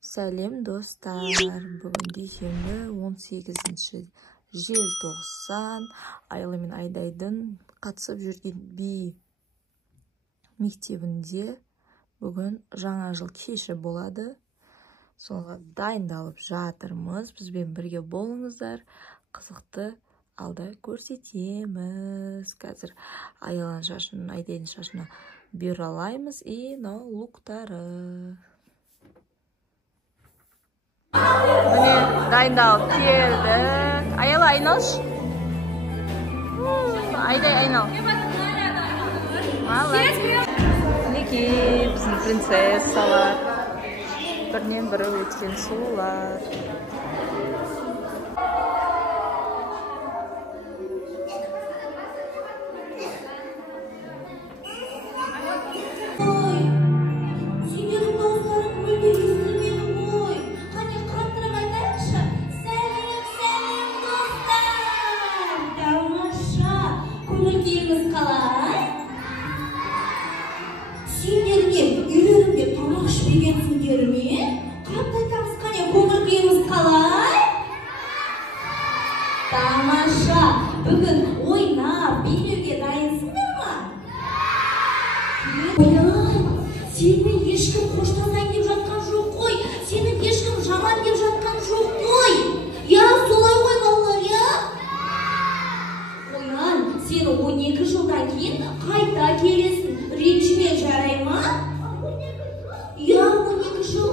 Сәлем достар, бүгін дүйсенбі 18 желтоқсан, Айлы мен Айдайдың қатысып жүрген би мектебінде бүгін жаңа жыл кеші болады. Соңға дайындалып жатырмыз, бізбен бірге болыңыздар, қызықты алда көрсетеміз. Қазір Айланың шашын, Айдайдың шашына бұйралаймыз и луктары. Міне дайындалып келдік. Аяла айналшы. Айдай айнал. Мінекей біздің принцессалар. Бірінен бірі өткен сұлулар. Тамаша, бүгін ойнап, билеуге дайынсыңдар ма? Ойнай, сені ешкім қоштасайын деп жатқан жоқ қой. Сені ешкім жаман деп жатқан жоқ қой. Я, солай ғой балалар, я? Ойнай, сені 12 жылдан кейін қайта келесің. Ренжіме, жарай ма? Я, 12 жыл.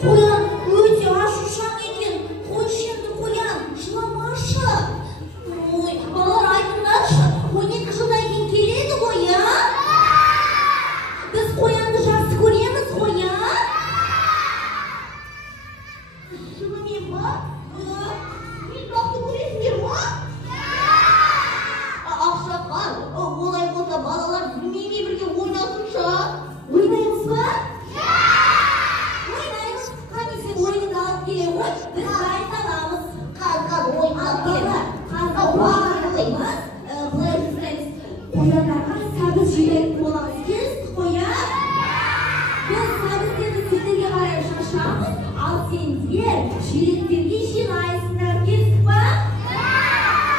Қоян, өте ашушаң екен. Қойшы енді қоян, жыламашы. Балалар айтыңдаршы, 12 жылдан кейін келеді ғой, я? Біз қоянды жақсы көреміз, қоян. Жылымен ба? Мен бақты көресіңдер ма? Ақшақар, олай болса балалар неме бірге ойнасынша. Ойнаймыз ба? Біз айталамыз, қазған ойнап келді. Қазға уағылаймыз, бұлай жасаймыз. Қояндарға сәбіз жіберіп боламыз. Келісті қоян? Біз сәбіздерді сендерге қарай шашамыз, ал сендер желеттерге жинайсыңдар. Келістік па?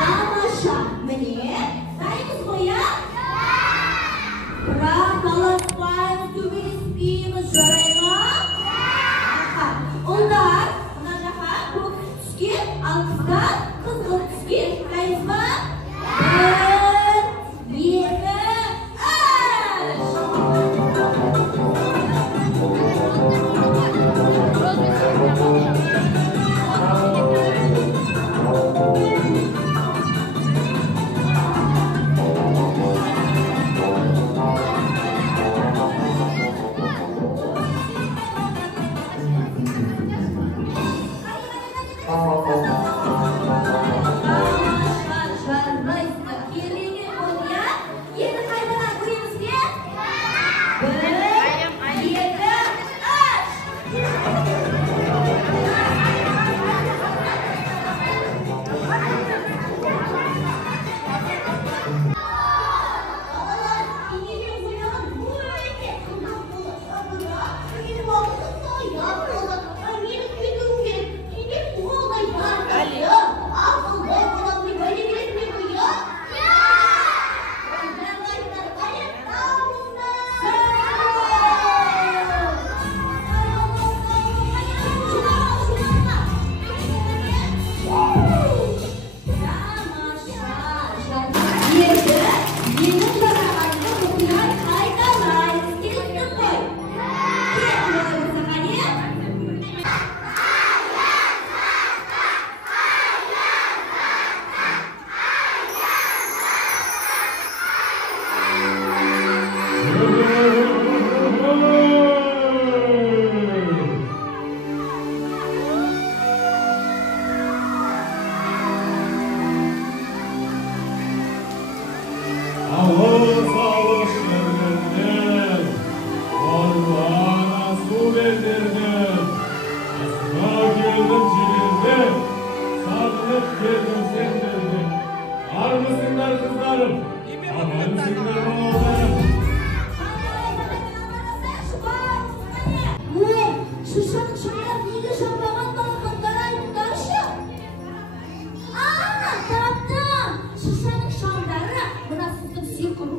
Тамаша, міне, дайынбыз қоян? Бірақ таласпаймыз, төбелеспейміз, жарай ма? Ұлдар, мына жаққа көк түске, ал қыздар қызғылт түске. Дайынсыз ба? 1, 2, 3.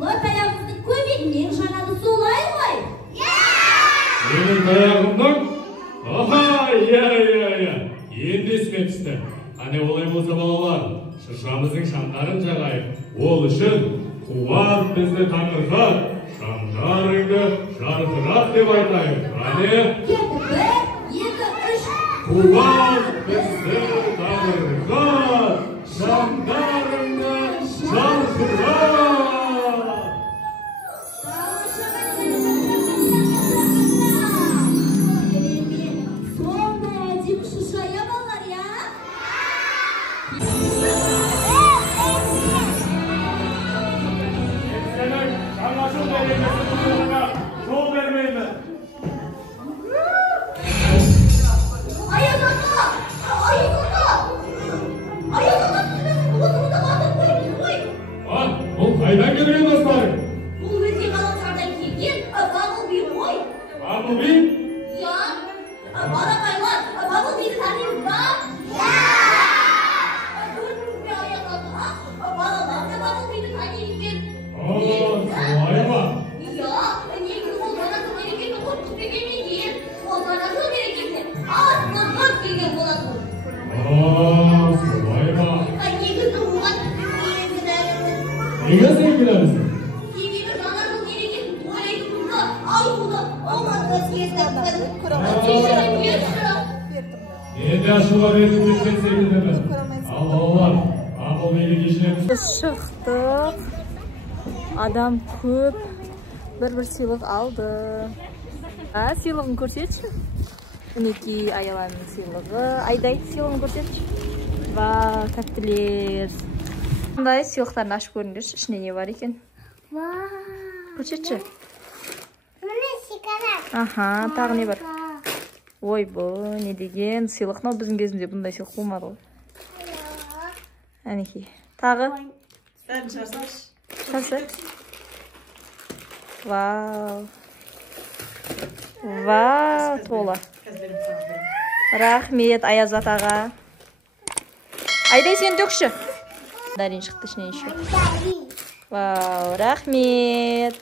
Бұл таяғымыздың көмегінен жанады солай ғой? Менің таяғымның? Аха, иә. Енді есіме түсті. Қане олай болса балалар, шыршамыздың шамдарын жағайық. Ол үшін қуат бізді таңырқат, шамдарыңды жарқырат деп айтайық. Қане? Кетті, 1, 2, 3. Қуат бізді таңырқат, шамдарыңды жарқырат. Сондай әдемі шыршая балалар, я? Сенің жаңашыл беремесі тұтуына жол бермеймін. Аяз ата! Бұлыңызды батып қойыңыз ғой! Бұл қайдан келген достарың? Бұл өзге ғаламшардан келген Бамблби ғой! Бамблби? Я? Балақайлар, Бамблбиді танисыз ба? Көрдіңіз бе Аяз ата? Балалар да Бамблбиді таниды екен. Солай ма? Я, негізі ол жанашыл мерекені құттықтаған екен. Ол жанашыл мерекесіне астыңғыз келген болатын. Солай ма? Негізі оған Неге sevgilerimisin? себебі жанашыл мерекесін тойлайтынымызды айтуды оған ескерттім. Кешірім, кешірім. Енді ашуға беріп кеткен секілдімін. Ал балалар, Бамблбиді кешіреміз. Біз шықтық. Адам көп. Бір сыйлық алды. Сыйлығын көрсетші. Мінекей Аяланың сыйлығы. Айдай сыйлығын көрсетші. Тәттілер. Бұндай сыйлықтарын ашып көріңдерші. Ішінде не бар екен? Көрсетші. Аха, тағы не бар? Ой, бұл не деген сыйлық? Біздің кезімізде бұндай сыйлық болмады ғой. Әнекей. Тағы? Шарсы? Вау, тола. Рахмет Аяз атаға. Айдай сен төкші. Дарин шықты ішіне еще. Вау, рахмет.